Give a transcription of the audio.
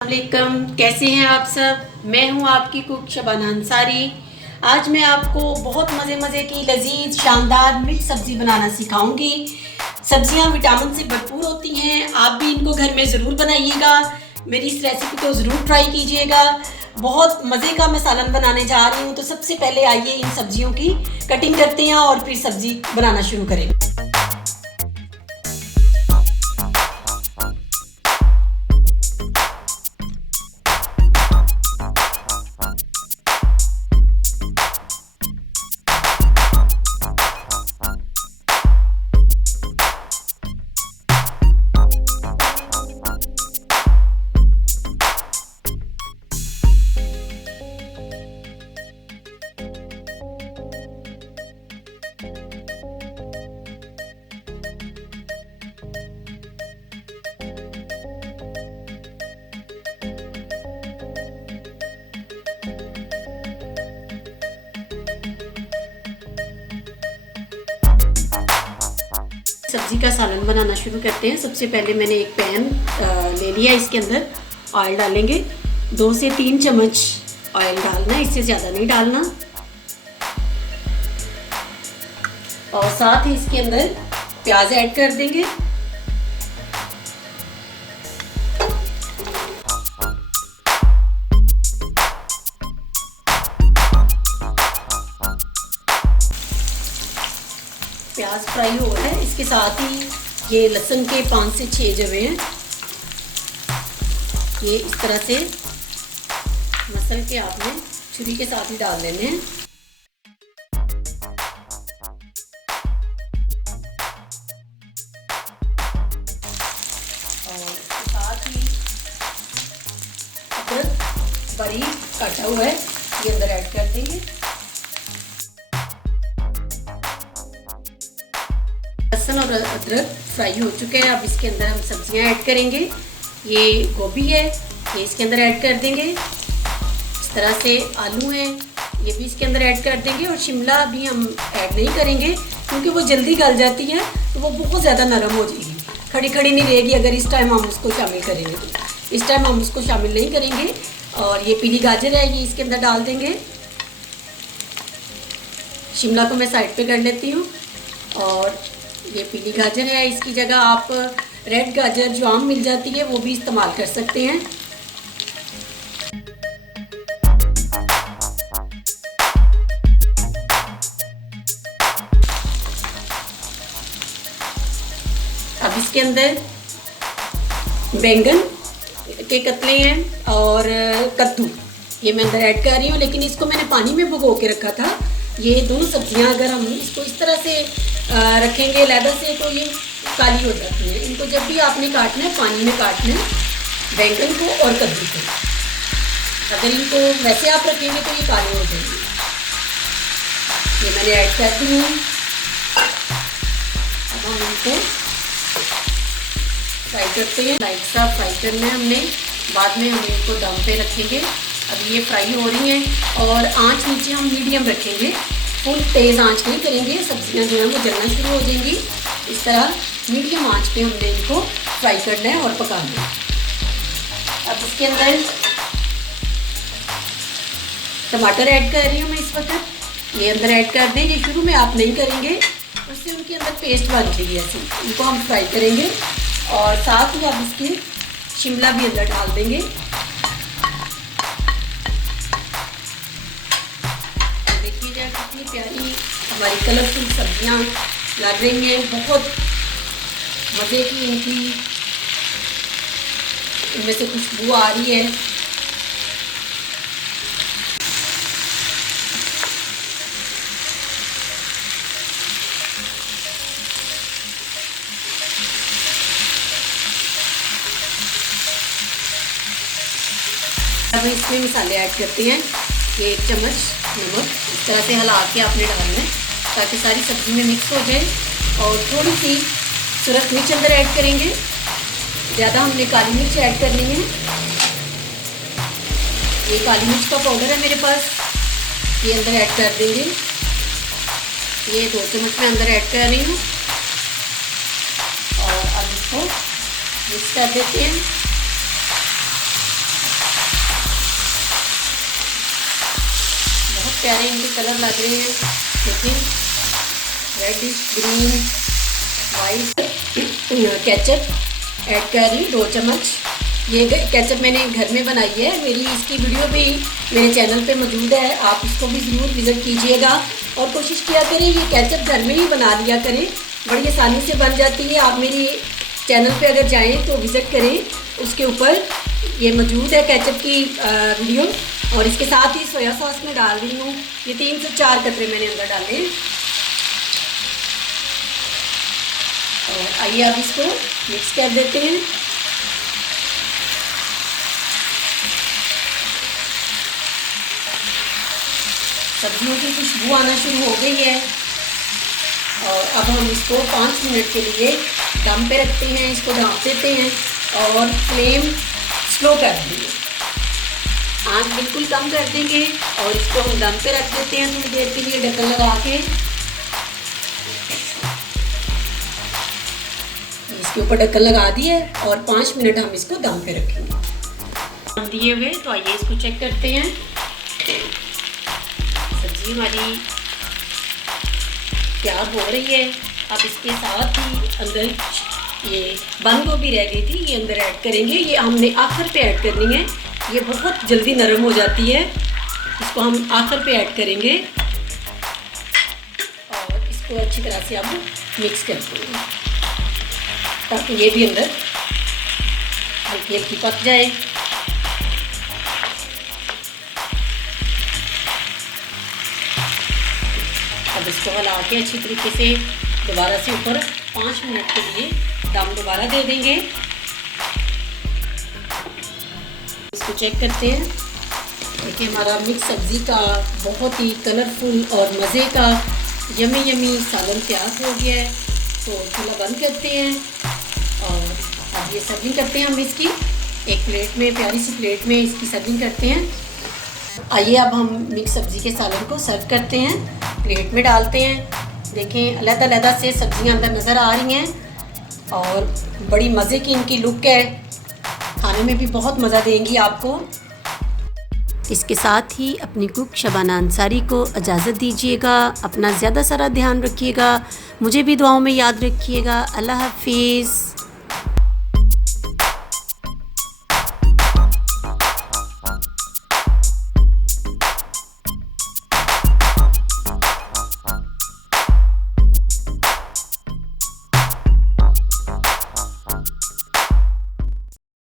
वालेकुम, कैसे हैं आप सब। मैं हूं आपकी कुक शबाना अंसारी। आज मैं आपको बहुत मज़े की लजीज शानदार मिक्स सब्ज़ी बनाना सिखाऊंगी। सब्जियां विटामिन से भरपूर होती हैं, आप भी इनको घर में ज़रूर बनाइएगा। मेरी इस रेसिपी को ज़रूर ट्राई कीजिएगा। बहुत मज़े का मैं सालन बनाने जा रही हूँ। तो सबसे पहले आइए इन सब्जियों की कटिंग करते हैं और फिर सब्ज़ी बनाना शुरू करें। सब्ज़ी का सालन बनाना शुरू करते हैं। सबसे पहले मैंने एक पैन ले लिया, इसके अंदर ऑयल डालेंगे। 2 से 3 चम्मच ऑयल डालना, इससे ज़्यादा नहीं डालना। और साथ ही इसके अंदर प्याज ऐड कर देंगे। प्याज फ्राई हो रहा है, इसके साथ ही ये लहसुन के 5 से 6 जवे हैं, ये इस तरह से मसल के आपने छुरी के साथ ही डाल देने हैं। और इसके साथ ही अदरक बारीक काटा हुआ है, ये अंदर ऐड कर देंगे। लहसुन और अदरक फ्राई हो चुके हैं। अब इसके अंदर हम सब्जियां ऐड करेंगे। ये गोभी है, ये इसके अंदर ऐड कर देंगे। इस तरह से आलू हैं, ये भी इसके अंदर ऐड कर देंगे। और शिमला भी हम ऐड नहीं करेंगे क्योंकि वो जल्दी गल जाती है, तो वो बहुत ज़्यादा नरम हो जाएगी, खड़ी खड़ी नहीं रहेगी अगर इस टाइम हम उसको शामिल करेंगे। तो इस टाइम हम उसको शामिल नहीं करेंगे। और ये पीली गाजर है, ये इसके अंदर डाल देंगे। शिमला को मैं साइड पे कर लेती हूँ। और ये पीली गाजर है, इसकी जगह आप रेड गाजर जो आम मिल जाती है वो भी इस्तेमाल कर सकते हैं। अब इसके अंदर बैंगन के कतले हैं और कद्दू, ये मैं अंदर ऐड कर रही हूँ, लेकिन इसको मैंने पानी में भिगो के रखा था। ये दोनों सब्जियां अगर हम इसको इस तरह से रखेंगे लैदा से तो ये काली हो जाती है। इनको जब भी आपने काटना है पानी में काटना है, बैंगन को और कद्दू को। अगर इनको वैसे आप रखेंगे तो ये काले हो जाएंगे। ये मैंने ऐड कर दी हूँ। अब हम इनको फ्राई करते हैं, लाइट सा फ्राई करना है हमने, बाद में हम इनको दम पे रखेंगे। अब ये फ्राई हो रही हैं और आंच नीचे हम मीडियम रखेंगे, फुल तेज़ आंच नहीं करेंगे, सब्जियां जो हैं वो जलना शुरू हो जाएंगी। इस तरह मीडियम आंच पे हमने इनको फ्राई करना है और पकाना है। अब इसके अंदर टमाटर ऐड कर रही हूँ मैं इस वक्त, ये अंदर ऐड कर दें। ये शुरू में आप नहीं करेंगे, उससे उनके अंदर पेस्ट बन जाएगी ऐसे। इनको हम फ्राई करेंगे और साथ ही आप इसके शिमला भी अंदर डाल देंगे। देखिएगा कितनी प्यारी हमारी कलरफुल सब्जियां लग रही हैं, बहुत मज़े की इनकी इनमें से खुशबू आ रही है। अब इसमें मसाले ऐड करते हैं। ये 1 चम्मच नमक इस तरह से हिला के आपने डालना है ताकि सारी सब्ज़ी में मिक्स हो जाए। और थोड़ी सी सुरख मिर्च अंदर ऐड करेंगे, ज़्यादा हमने काली मिर्च ऐड करनी है। ये काली मिर्च का पाउडर है मेरे पास, ये अंदर ऐड कर देंगे। ये 2 चम्मच मैं अंदर ऐड कर रही हूँ। और अब इसको मिक्स कर देते हैं। प्यारे इनके कलर लग रहे हैं। देखिए reddish, green, white. Ketchup add कर रही हूँ 2 चम्मच। ये केचप मैंने घर में बनाई है, मेरी इसकी वीडियो भी मेरे चैनल पे मौजूद है, आप इसको भी ज़रूर विज़िट कीजिएगा। और कोशिश किया करें ये केचप घर में ही बना लिया करें, बड़ी आसानी से बन जाती है। आप मेरी चैनल पे अगर जाएं तो विज़िट करें, उसके ऊपर ये मौजूद है केचप की वीडियो। और इसके साथ ही सोया सॉस में डाल रही हूँ, ये 3 से 4 कतरे मैंने अंदर डाले। और आइए अब इसको मिक्स कर देते हैं। सब्जियों की खुशबू आना शुरू हो गई है और अब हम इसको 5 मिनट के लिए दम पे रखते हैं। इसको ढक देते हैं और फ्लेम स्लो कर देंगे, आँच बिल्कुल कम कर देंगे और इसको हम दम पे रख देते हैं थोड़ी देर के लिए ढक्कन लगा के। इसके ऊपर ढक्कन लगा दिए और 5 मिनट हम इसको दम पे रखेंगे दम दिए हुए। तो आइए इसको चेक करते हैं। सब्जी हमारी तैयार हो रही है। अब इसके साथ ही अंदर ये बंद गोभी रह गई थी, ये अंदर ऐड करेंगे। ये हमने आखिर पे ऐड करनी है, ये बहुत जल्दी नरम हो जाती है, इसको हम आखिर पे ऐड करेंगे और इसको अच्छी तरह से अब मिक्स कर देंगे ताकि ये भी अंदर हल्की हल्की पक जाए। अब इसको हिला के अच्छी तरीके से दोबारा से ऊपर 5 मिनट के लिए दम दोबारा दे देंगे। इसको चेक करते हैं। देखिए हमारा मिक्स सब्ज़ी का बहुत ही कलरफुल और मज़े का यमी यमी सालन तैयार हो गया है। तो चूल्हा बंद करते हैं और अब ये सर्विंग करते हैं हम इसकी एक प्लेट में, प्यारी सी प्लेट में इसकी सर्विंग करते हैं। आइए अब हम मिक्स सब्ज़ी के सालन को सर्व करते हैं, प्लेट में डालते हैं। देखें अलग-अलग से सब्जियां अंदर नज़र आ रही हैं और बड़ी मज़े की इनकी लुक है, खाने में भी बहुत मज़ा देंगी आपको। इसके साथ ही अपनी कुक शबाना अंसारी को इजाज़त दीजिएगा। अपना ज़्यादा सारा ध्यान रखिएगा, मुझे भी दुआओं में याद रखिएगा। अल्लाह हाफिज़।